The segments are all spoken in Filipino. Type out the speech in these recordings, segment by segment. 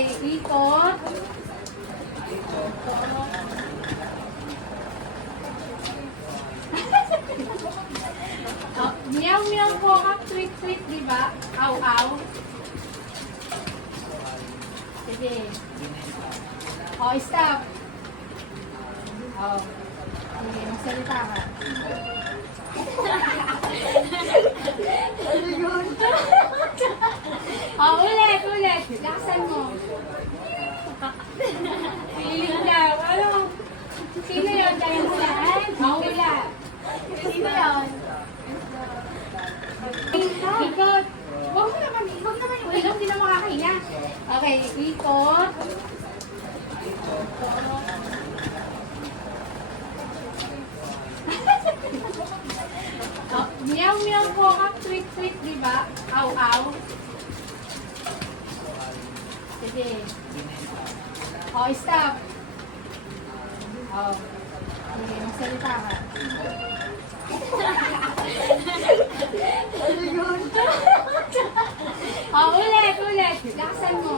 Okay, ikot. Oh, meow meow po kak, tweet tweet, di ba? Aw aw. Sige. Oh, stop. Oh. Sige, magsalita ka. Oh, ulit, ulit. Lakasan mo. Feeling lang. Ano? Sino yun? Dahil saan? Oh, ulit. Sino yun? Ikot. Huwag naman yung ilong, hindi na makakahinga. Okay, ikot. Oh, meow meow po kak, tweet tweet, di ba? Aw aw. Sige. Oh, stop. Oh. Sige, magsalita ka. Oh, ulit, ulit. Lakasan mo.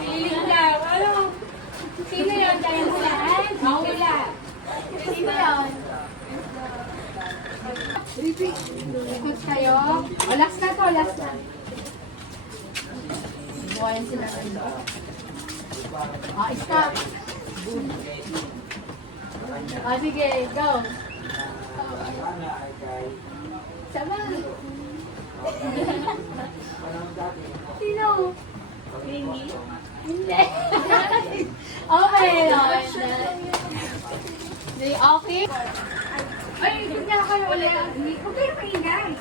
Feeling lang. Ano? Sino yun? Dahil saan? Oh, ulit. Sino yun? Ikot kayo. O, last na to, last na. Buhayin sila rin. O, stop. O, sige, go. Sama. Sino? Hindi. Hindi. Okay, okay. Ay, hindi na kayo ulit. Huwag kayo maingay.